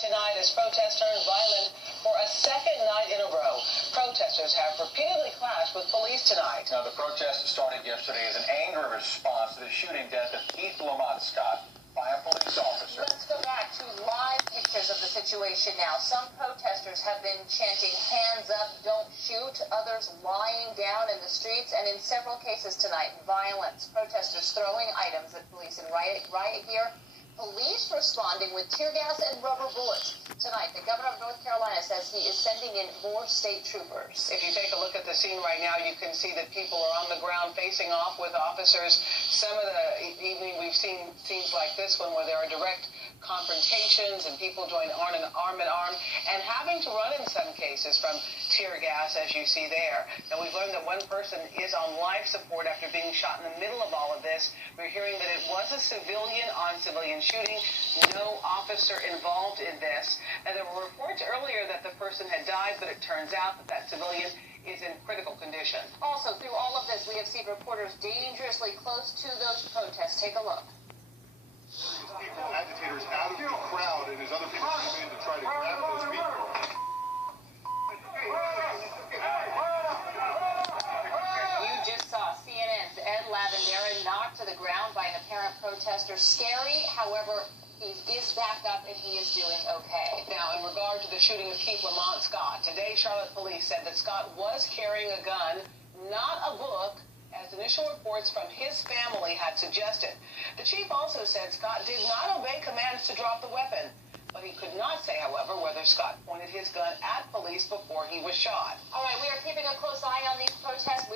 Tonight, as protests turned violent for a second night in a row, protesters have repeatedly clashed with police tonight. Now, the protest started yesterday as an angry response to the shooting death of Keith Lamont Scott by a police officer. Let's go back to live pictures of the situation now. Some protesters have been chanting, "Hands up, don't shoot." Others lying down in the streets, and in several cases tonight, violence. Protesters throwing items at police in riot gear. Police responding with tear gas and rubber bullets. Tonight, the governor of North Carolina says he is sending in more state troopers. If you take a look at the scene right now, you can see that people are on the ground facing off with officers. Some of the evening we've seen scenes like this one where there are direct confrontations and people join arm in arm and having to run in some cases from tear gas, as you see there. Now, we've learned that one person is on life support after being shot in the middle of all of this. We're hearing that it was a civilian-on-civilian shooting, no officer involved in this. And there were reports earlier that the person had died, but it turns out that that civilian is in critical condition. Also, through all of this, we have seen reporters dangerously close to those protests. Take a look. People, agitators out of the crowd, and as other people come in to try to grab those people. You just saw CNN's Ed Lavendera knocked to the ground by an apparent protester. Scary, however, he is back up and he is doing okay. Now, in regard to the shooting of Keith Lamont Scott, today Charlotte police said that Scott was carrying a gun, not a book, as initial reports from his family had suggested. The chief also said Scott did not obey commands to drop the weapon, but he could not say, however, whether Scott pointed his gun at police before he was shot. All right, we are keeping a close eye on these protests.